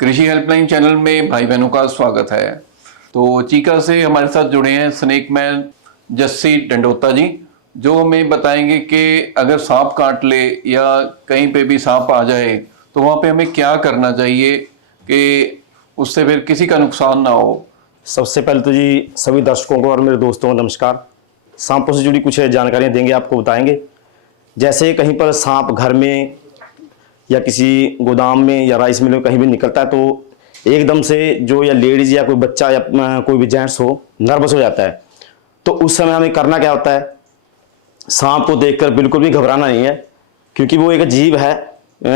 कृषि helpline channel में भाई बहनों का स्वागत है। तो चीका से हमारे साथ जुड़े हैं स्नेक मैन जस्सी डंडोता जी, जो हमें बताएंगे कि अगर सांप काट ले या कहीं पे भी सांप आ जाए तो वहाँ पे हमें क्या करना चाहिए कि उससे फिर किसी का नुकसान ना हो। सबसे पहले तो जी सभी दर्शकों को और मेरे दोस्तों को नमस्कार। सांपों से जुड़ी कुछ जानकारियाँ देंगे, आपको बताएंगे। जैसे कहीं पर सांप घर में या किसी गोदाम में या राइस मिल में कहीं भी निकलता है तो एकदम से जो या लेडीज या कोई बच्चा या कोई भी जेंट्स हो नर्वस हो जाता है। तो उस समय हमें करना क्या होता है, सांप को देखकर बिल्कुल भी घबराना नहीं है, क्योंकि वो एक जीव है,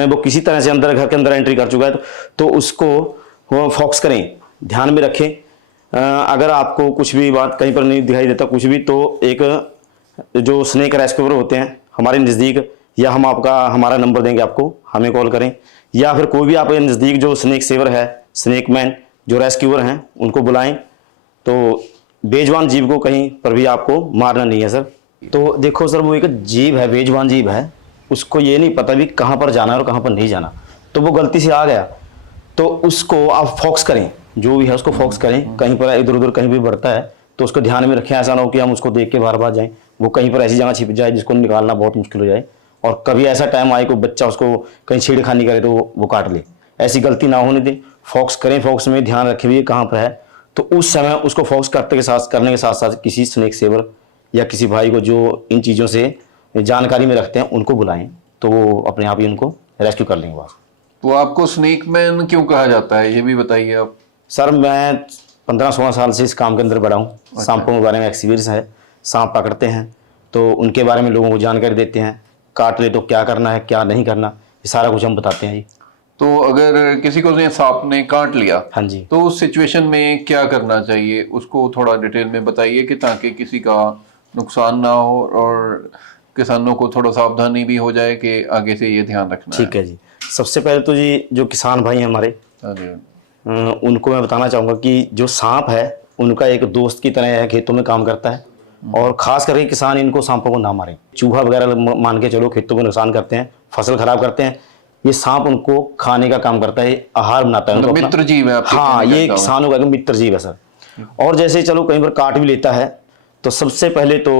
वो किसी तरह से अंदर घर के अंदर एंट्री कर चुका है। तो उसको फोकस करें, ध्यान में रखें। अगर आपको कुछ भी बात कहीं पर नहीं दिखाई देता कुछ भी, तो एक जो स्नेक रेस्क्यूअर होते हैं हमारे नज़दीक, या हम हमारा नंबर देंगे आपको, हमें कॉल करें, या फिर कोई भी आपके नज़दीक जो स्नेक सेवर है, स्नेक मैन जो रेस्क्यूअर हैं, उनको बुलाएं। तो बेजुबान जीव को कहीं पर भी आपको मारना नहीं है सर। तो देखो सर, वो एक जीव है, बेजुबान जीव है, उसको ये नहीं पता भी कहाँ पर जाना है और कहाँ पर नहीं जाना। तो वो गलती से आ गया तो उसको आप फोकस करें, जो भी है उसको फोकस करें। कहीं पर इधर उधर कहीं भी बढ़ता है तो उसको ध्यान में रखें। ऐसा ना हो कि हम उसको देख के बार बार जाएं, वो कहीं पर ऐसी जगह छिप जाए जिसको निकालना बहुत मुश्किल हो जाए, और कभी ऐसा टाइम आए कोई बच्चा उसको कहीं छेड़खानी करे तो वो काट ले। ऐसी गलती ना होने दें, फोकस करें, फोकस में ध्यान रखें भी कहाँ पर है। तो उस समय उसको फोकस करने के साथ साथ किसी स्नेक सेवर या किसी भाई को जो इन चीज़ों से जानकारी में रखते हैं उनको बुलाएं, तो वो अपने आप ही उनको रेस्क्यू कर लेंगे। बस। तो आपको स्नेक मैन क्यों कहा जाता है, ये भी बताइए आप। सर मैं 15-16 साल से इस काम के अंदर बड़ा हूँ। सांपों के बारे में एक्सपीरियंस है। सांप पकड़ते हैं तो उनके बारे में लोगों को जानकारी देते हैं, काट ले तो क्या करना है क्या नहीं करना, ये सारा कुछ हम बताते हैं जी। तो अगर किसी को सांप ने काट लिया, हाँ जी, तो उस सिचुएशन में क्या करना चाहिए, उसको थोड़ा डिटेल में बताइए कि ताकि किसी का नुकसान ना हो और किसानों को थोड़ा सावधानी भी हो जाए कि आगे से ये ध्यान रखना ठीक है जी। सबसे पहले तो जी जो किसान भाई हैं हमारे, है। उनको मैं बताना चाहूँगा कि जो सांप है उनका एक दोस्त की तरह है, खेतों में काम करता है। और खास करके किसान इनको सांपों को ना मारें। चूहा वगैरह मान के चलो खेतों को नुकसान करते हैं, फसल खराब करते हैं, ये सांप उनको खाने का काम करता है, आहार बनाता है उनको, मित्र जीव है आपके। हाँ, ये किसानों का मित्र जीव है सर। और जैसे चलो कहीं पर काट भी लेता है तो सबसे पहले तो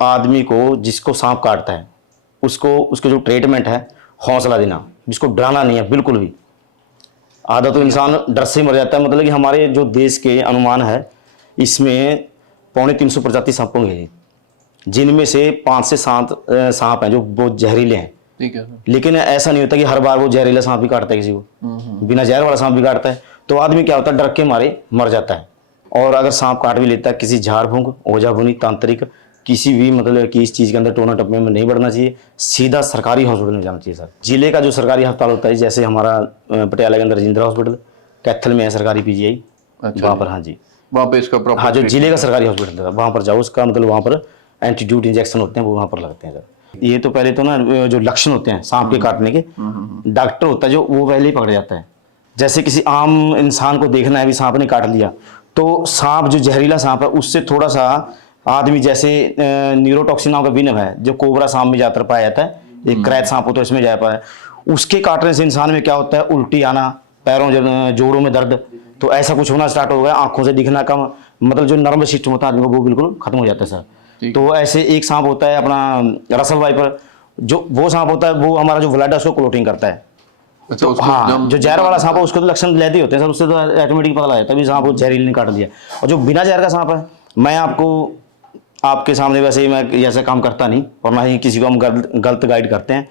आदमी को, जिसको सांप काटता है, उसको उसके जो ट्रीटमेंट है, हौसला देना, जिसको डराना नहीं है बिल्कुल भी। आधा तो इंसान डर से मर जाता है। मतलब कि हमारे जो देश के अनुमान है, इसमें 350 प्रजाति सांपों के हैं, जिनमें से 5 से 7 सांप हैं जो बहुत जहरीले हैं। ठीक है। लेकिन ऐसा नहीं होता कि हर बार वो जहरीला सांप भी काटता है किसी को, बिना जहर वाला सांप भी काटता है। तो आदमी क्या होता है, डर के मारे मर जाता है। और अगर सांप काट भी लेता है, किसी झाड़ फूंक, ओझा बुनी, तांत्रिक, किसी भी मतलब कि इस चीज़ के अंदर टोना टप्पे में नहीं बढ़ना चाहिए, सीधा सरकारी हॉस्पिटल में जाना चाहिए सर। जिले का जो सरकारी अस्पताल होता है, जैसे हमारा पटियाला के अंदर राजेंद्रा हॉस्पिटल, कैथल में है सरकारी पीजीआई, वहाँ पर। हाँ जी, वहाँ पे इसका प्रॉपर, हाँ, जो जिले का सरकारी हॉस्पिटल है वहाँ पर जाओ। उसका मतलब वहाँ पर एंटीट्यूट इंजेक्शन होते हैं, वो वहाँ पर लगते हैं सर। ये तो पहले तो ना जो लक्षण होते हैं सांप के काटने के, डॉक्टर होता है जो वो पहले ही पकड़ जाता है। जैसे किसी आम इंसान को देखना है भी सांप ने काट लिया, तो सांप जो जहरीला सांप है उससे थोड़ा सा आदमी, जैसे न्यूरोटॉक्सिन नाम का विनम है जो कोबरा सांप में ज्यादातर पाया जाता है, एक क्रैच सांप होता है इसमें जा पाया, उसके काटने से इंसान में क्या होता है, उल्टी आना, पैरों जोड़ों में दर्द, तो ऐसा कुछ होना स्टार्ट हो गया। आंखों से दिखना कम, मतलब जो नर्वस सिस्टम होता है आदमी को वो बिल्कुल खत्म हो जाता है सर। तो ऐसे एक सांप होता है अपना रसल वाइपर, जो वो सांप होता है वो हमारा जो ब्लड है उसको क्लोटिंग करता है। अच्छा, तो हाँ, जो जहर वाला सांप है उसको तो लक्षण लेते होते हैं सर, उससे तो ऑटोमेटिक पता लग जाता है भी सांप को जहरीले ने काट दिया। और जो बिना जहर का सांप है, मैं आपके सामने वैसे ही मैं ऐसा काम करता नहीं, और ना ही किसी को हम गलत गाइड करते हैं,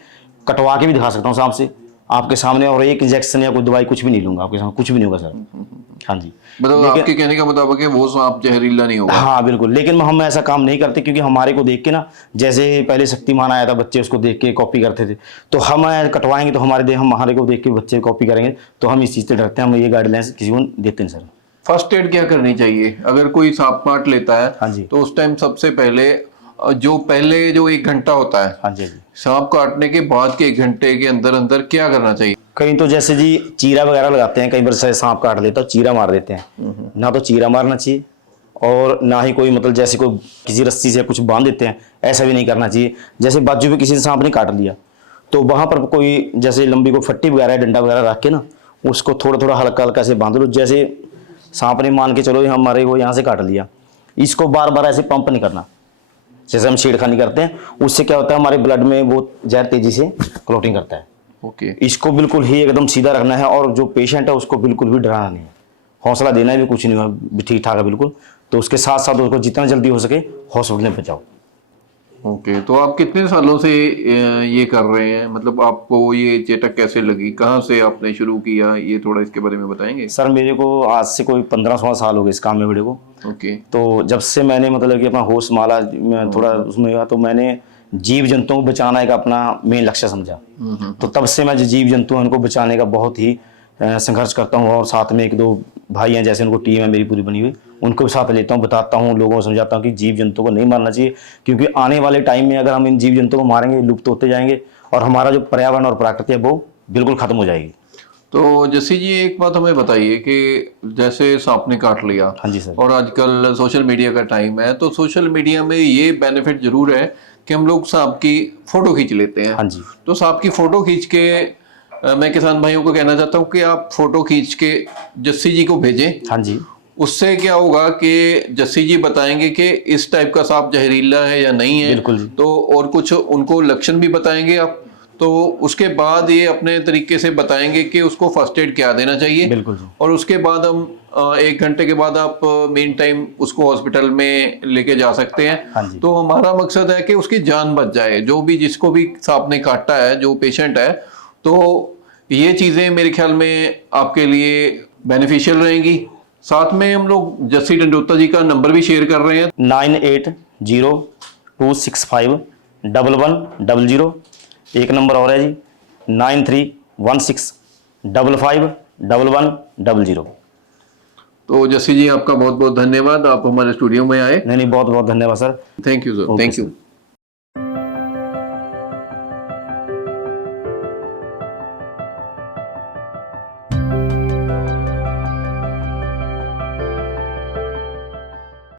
कटवा के भी दिखा सकता हूँ सांप से आपके सामने, और एक इंजेक्शन या कोई दवाई कुछ भी नहीं लूंगा आपके सामने, कुछ भी नहीं होगा सर। हाँ जी, मतलब आपके कहने का मुताबिक है वो सांप जहरीला नहीं होगा। हाँ बिल्कुल, लेकिन हम ऐसा काम नहीं करते, क्योंकि हमारे को देख के ना, जैसे पहले शक्तिमान आया था, बच्चे उसको देख के कॉपी करते थे, तो हम कटवाएंगे तो हमारे को देख के बच्चे कॉपी करेंगे, तो हम इस चीज़ से डरते हैं। हम ये गाइडलाइंस किसी को देते हैं सर। फर्स्ट एड क्या करनी चाहिए अगर कोई सांप काट लेता है? हाँ जी, तो उस टाइम सबसे पहले जो 1 घंटा होता है, हाँ जी, सांप काटने के बाद के 1 घंटे के अंदर अंदर क्या करना चाहिए? कहीं तो जैसे जी चीरा वगैरह लगाते हैं, कई बार से सांप काट लेता है चीरा मार देते हैं, ना तो चीरा मारना चाहिए और ना ही कोई मतलब जैसे कोई किसी रस्सी से कुछ बांध देते हैं, ऐसा भी नहीं करना चाहिए। जैसे बाजू पे किसी सांप ने काट लिया तो वहां पर कोई जैसे लंबी को फट्टी वगैरह डंडा वगैरह रख के ना उसको थोड़ा थोड़ा हल्का हल्का से बांध लो। जैसे सांप ने मान के चलो हमारे को यहाँ से काट लिया, इसको बार बार ऐसे पंप नहीं करना जैसे हम छेड़खानी करते हैं, उससे क्या होता है हमारे ब्लड में वो जहर तेजी से क्लॉटिंग करता है। ओके। इसको बिल्कुल ही एकदम सीधा रखना है और जो पेशेंट है उसको बिल्कुल भी डराना नहीं है, हौसला देना है भी, कुछ नहीं हुआ, ठीक ठाक है बिल्कुल। तो उसके साथ साथ उसको जितना जल्दी हो सके हॉस्पिटल में पहुंचाओ। ओके, तो आप कितने सालों से ये कर रहे हैं, मतलब आपको ये चेटक कैसे लगी, कहाँ से आपने शुरू किया, ये थोड़ा इसके बारे में बताएंगे? सर मेरे को आज से कोई 15-16 साल हो गए इस काम में मेरे को। ओके। तो जब से मैंने मतलब कि अपना होश माला में थोड़ा उसमें हुआ, तो मैंने जीव जंतुओं को बचाना एक अपना मेन लक्ष्य समझा। तो तब से मैं जो जीव जंतु हैं उनको बचाने का बहुत ही संघर्ष करता हूँ, और साथ में एक दो भाई हैं जैसे उनको टीम है मेरी पूरी बनी हुई, उनको भी साथ लेता हूँ, बताता हूँ, लोगों को समझाता हूँ कि जीव जंतु को नहीं मारना चाहिए, क्योंकि आने वाले टाइम में अगर हम इन जीव जंतु को मारेंगे लुप्त होते जाएंगे और हमारा जो पर्यावरण और प्रकृति है वो बिल्कुल खत्म हो जाएगी। तो जैसे जी एक बात हमें बताइए कि जैसे सांप ने काट लिया, हाँ जी सर। और आजकल सोशल मीडिया का टाइम है, तो सोशल मीडिया में ये बेनिफिट जरूर है कि हम लोग सांप की फोटो खींच लेते हैं। हाँ जी। तो सांप की फोटो खींच के मैं किसान भाइयों को कहना चाहता हूँ कि आप फोटो खींच के जस्सी जी को भेजें। हाँ जी। उससे क्या होगा कि जस्सी जी बताएंगे कि इस टाइप का सांप जहरीला है या नहीं है। बिल्कुल जी। तो और कुछ उनको लक्षण भी बताएंगे आप, तो उसके बाद ये अपने तरीके से बताएंगे कि उसको फर्स्ट एड क्या देना चाहिए। बिल्कुल जी। और उसके बाद हम 1 घंटे के बाद आप मेन टाइम उसको हॉस्पिटल में लेके जा सकते हैं। हाँ जी। तो हमारा मकसद है कि उसकी जान बच जाए, जो भी जिसको भी सांप ने काटा है, जो पेशेंट है। तो ये चीजें मेरे ख्याल में आपके लिए बेनिफिशियल रहेंगी। साथ में हम लोग जस्सी डंडोता जी का नंबर भी शेयर कर रहे हैं, 9802651100। एक नंबर और है जी 9316551100। तो जस्सी जी आपका बहुत बहुत धन्यवाद, आप हमारे स्टूडियो में आए। नहीं बहुत बहुत धन्यवाद sir. Thank you sir, okay thank sir. You.